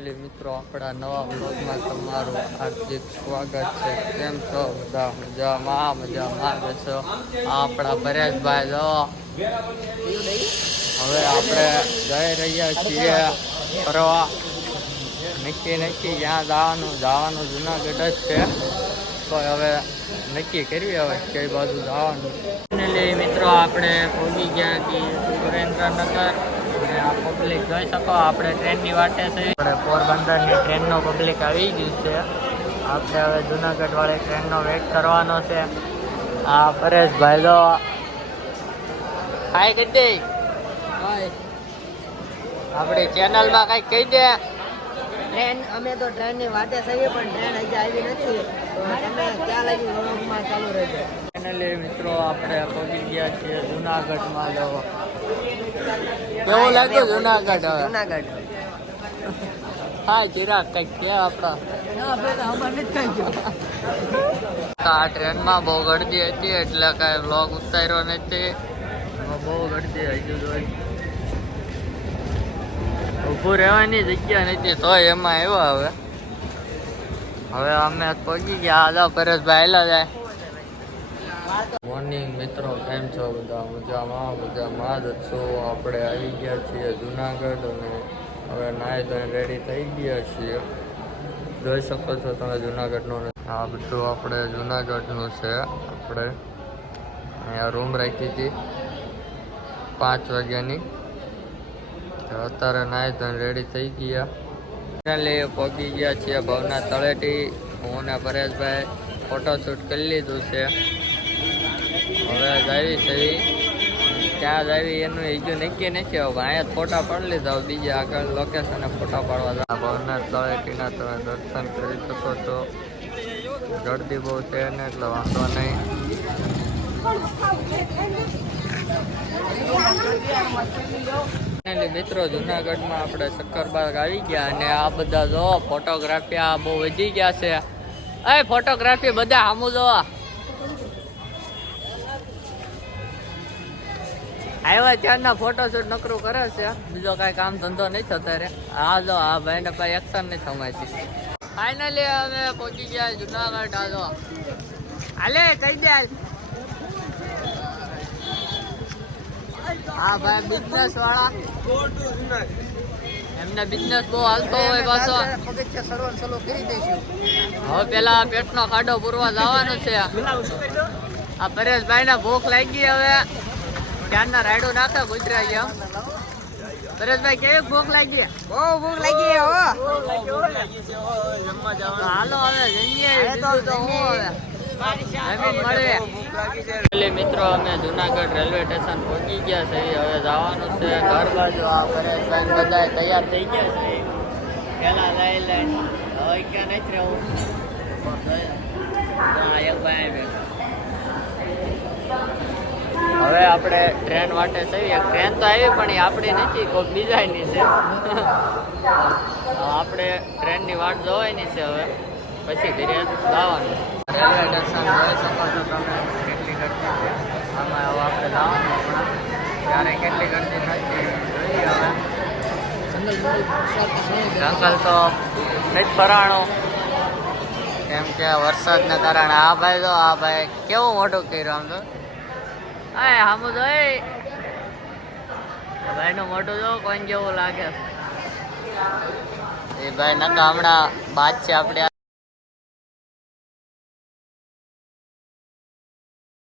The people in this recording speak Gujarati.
મિત્રો આપણા નવા બ્લોગમાં તમારું હાર્દિક સ્વાગત છે. કેમ છો બધા? મજામાં છો? આપણા પરેશભાઈ જો હવે આપણે જઈ રહ્યા છીએ ફરવા. નક્કી જ્યાં જવાનું જુનાગઢ જ છે. તો હવે નક્કી કરવી હવે કઈ બાજુ જવાનું. મિત્રો આપણે પહોંચી ગયા છીએ સુરેન્દ્રનગર. આ પબ્લિક જોઈ શકો, આપણે ટ્રેનની વાટે છે. આપણે પોરબંદરની ટ્રેનનો પબ્લિક આવી ગયું છે. આપણે હવે જુનાગઢ વાળી ટ્રેનનો વેઇટ કરવાનો છે. આ પરેશભાઈ તો હાય કહી દે, આપણી ચેનલમાં કઈ કહી દે. ટ્રેન અમે તો ટ્રેનની વાટે છીએ, પણ ટ્રેન હજી આવી નથી. તો તમે ક્યાં લાગી વ્લોગમાં ચાલુ રહેજો. ફાઇનલી મિત્રો આપણે પહોંચી ગયા છીએ જુનાગઢમાં. જો કેવું લાગ્યું જુનાગઢ? હવે જુનાગઢ હા ચિરાગ કઈક છે આપડા. આ ટ્રેનમાં બહુ ગળદી હતી એટલે કઈ વ્લોગ ઉતાર્યો નથી. બહુ ગળદી હજુ જોઈ ઊભું રહેવાની જગ્યા નથી, તો એમાં આવ્યા. હવે અમે પહોંચી ગયા. આદા પરેશભાઈ હેલા જાય. મોર્નિંગ મિત્રો, કેમ છો બધા? મજામાં જ છો? આપણે આવી ગયા છીએ જુનાગઢ અને હવે નાહી ધોઈને રેડી થઈ ગયા છીએ. જોઈ શકો છો તમે જુનાગઢનું. આ બધું આપણે જુનાગઢનું છે. આપણે અહીંયા રૂમ રાખી હતી 5 વાગ્યાની. અત્યારે નાહી ધોઈને રેડી થઈ ગયા. ફાઇનલી પહોંચી ગયા છીએ ભવનાથ તળેટી. હું ને પરેશભાઈ ફોટોશૂટ કરી લીધું છે. હવે જાવી છે ક્યાં જાવી એનું હજુ નક્કી નથી. હવે અહીંયા ફોટા પાડી લીધા. બીજા આગળ લોકેશને ફોટા પાડવા ભવનાથ તળેટીના તમે દર્શન કરી શકો છો. ગળદી બહુ છે ને એટલે વાંધો નહીં. મિત્રો જુનાગઢમાં આપણે શક્કરબાગ આવી ગયા અને આ બધા જો ફોટોગ્રાફી આ બહુ વધી ગયા છે. ફોટોગ્રાફી બધા સામું જોવા આવ્યા ત્યારના ફોટોશૂટ નકરું કરે છે. બીજો કઈ કામ ધંધો નહીં થતો રે. હા જો આ ભાઈ ને કઈ એક્શન નહીં થમાતી. ફાઇનલી અમે પહોંચી ગયા જુનાગઢ. આ જો હાલે કહી દે. હા ભાઈ બિઝનેસ વાળા, એમને બિઝનેસ બહુ હાલતો હોય પાછો. હવે પેલા પેટનો ખાડો પૂરવા જવાનું છે. આ પરેશભાઈ ને ભૂખ લાગી. હવે ત્યારના રાયડું નાખે ગુજરાત એમ. પરેશભાઈ કેવી ભૂખ લાગી? બહુ ભૂખ લાગી. હાલો હવે જઈએ. મિત્રો અમે જુનાગઢ રેલવે સ્ટેશન પહોંચી ગયા છે. હવે જવાનું છે ઘર બાજુ. આ પરેશભાઈ બધા તૈયાર થઈ ગયા છે. પેલા લઈ લઈને હવે ક્યાં નથી રહેવું. એક ભાઈ હવે આપણે ટ્રેન વાટે જઈએ. ટ્રેન તો આવી પણ એ આપણી નથી, કોઈ બીજાની છે. આપણે ટ્રેનની વાટ જોવાની છે. હવે પછી ઘરે જવાનું. રેલવે સ્ટેશન જોઈ શકો છો તમે કેટલી ગરદી છે. આમાં હવે આપણે જવાનું હમણાં. ત્યારે કેટલી ગરદી નથી જોઈએ. હવે જંગલ તો નથી ભરાણો કેમ કે વરસાદને કારણે. આ ભાઈ તો આ ભાઈ કેવું મોટું કર્યું આમ તો. હા સામું તો ભાઈ નું મોટું જો કોણ જેવું લાગે. એ ભાઈ નકા હમણાં બાદ છે આપણે.